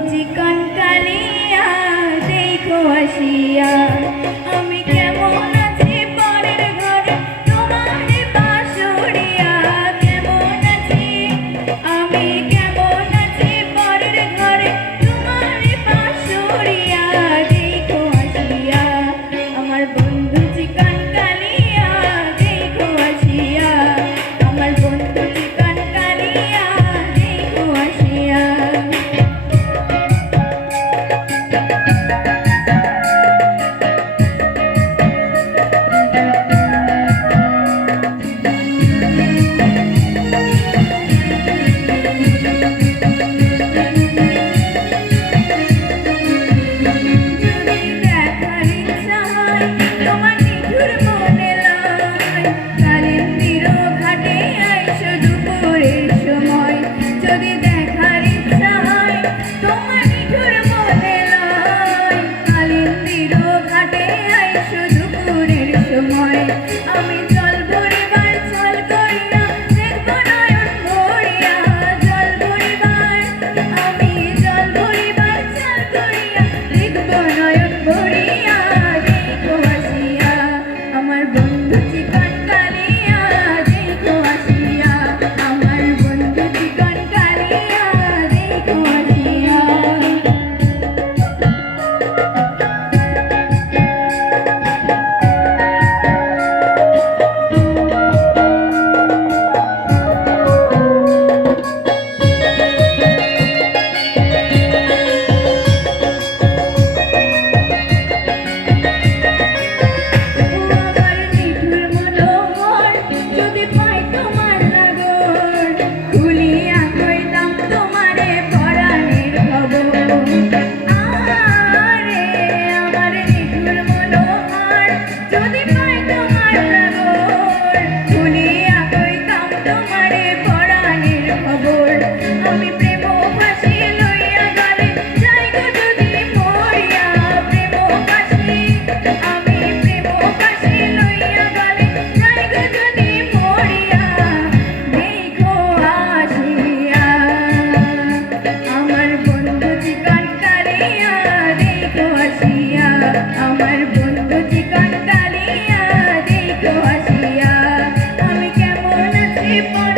দেখো আসিয়া Keep on.